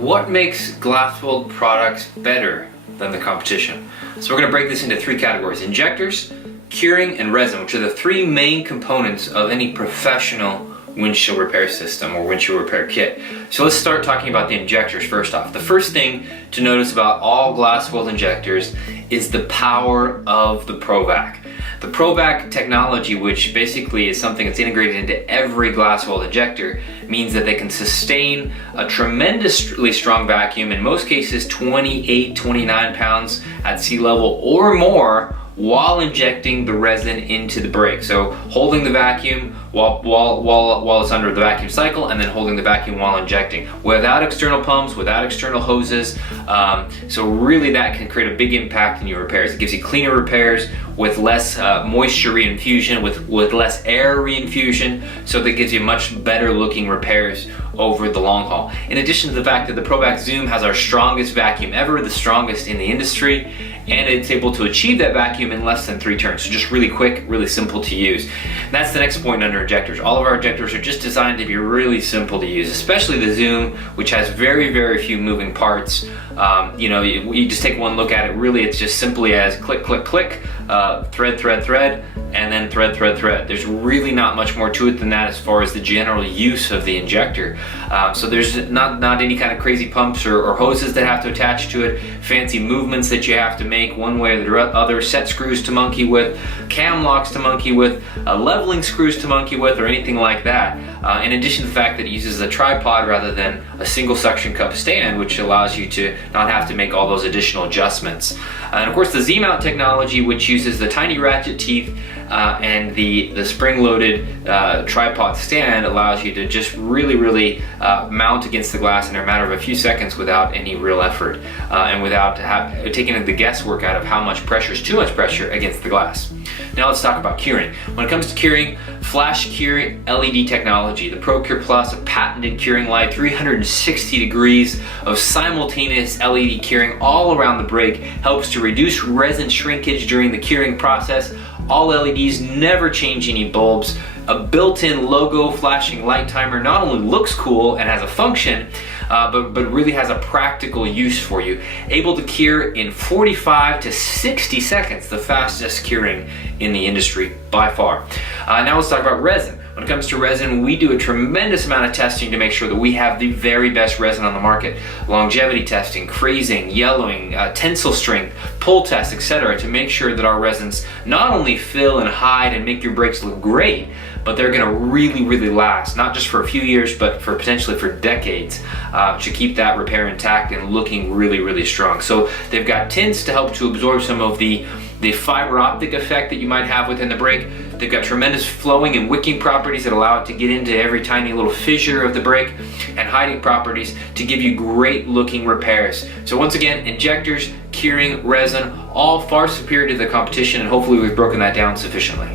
What makes GlasWeld products better than the competition? So we're going to break this into three categories: injectors, curing, and resin, which are the three main components of any professional windshield repair system or windshield repair kit. So let's start talking about the injectors first off. The first thing to notice about all GlasWeld injectors is the power of the ProVac. The ProVac technology, which basically is something that's integrated into every GlasWeld injector, means that they can sustain a tremendously strong vacuum, in most cases 28, 29 pounds at sea level or more, while injecting the resin into the brake. So holding the vacuum while it's under the vacuum cycle, and then holding the vacuum while injecting, without external pumps, without external hoses. So really that can create a big impact in your repairs. It gives you cleaner repairs with less moisture reinfusion, with less air reinfusion, so that gives you much better looking repairs over the long haul. In addition to the fact that the ProVac Zoom has our strongest vacuum ever, the strongest in the industry, and it's able to achieve that vacuum in less than 3 turns. So just really quick, really simple to use. And that's the next point under injectors. All of our injectors are just designed to be really simple to use, especially the Zoom, which has very, very few moving parts. You just take one look at it, really it's just simply as click, click, click, thread, thread, thread, and then thread, thread, thread. There's really not much more to it than that as far as the general use of the injector. So there's not any kind of crazy pumps or hoses that have to attach to it, fancy movements that you have to make one way or the other, set screws to monkey with, cam locks to monkey with, leveling screws to monkey with, or anything like that. In addition to the fact that it uses a tripod rather than a single suction cup stand, which allows you to not have to make all those additional adjustments. And of course the Z-mount technology, which uses the tiny ratchet teeth and the spring-loaded tripod stand, allows you to just really mount against the glass in a matter of a few seconds without any real effort, and without taking the guesswork out of how much pressure is too much pressure against the glass. Now let's talk about curing. When it comes to curing, flash curing LED technology, the ProCure Plus, a patented curing light, 360 degrees of simultaneous LED curing all around the brake, helps to reduce resin shrinkage during the curing process. All LEDs, never change any bulbs. A built-in logo flashing light timer not only looks cool and has a function, but really has a practical use for you. Able to cure in 45 to 60 seconds, the fastest curing in the industry by far. Now let's talk about resin. When it comes to resin, we do a tremendous amount of testing to make sure that we have the very best resin on the market. Longevity testing, crazing, yellowing, tensile strength, pull tests, etc., to make sure that our resins not only fill and hide and make your brakes look great, but they're going to really last, not just for a few years, but for potentially for decades, to keep that repair intact and looking really strong. So they've got tints to help to absorb some of the fiber optic effect that you might have within the brake. They've got tremendous flowing and wicking properties that allow it to get into every tiny little fissure of the brake, and hiding properties to give you great looking repairs. So once again, injectors, curing, resin, all far superior to the competition, and hopefully we've broken that down sufficiently.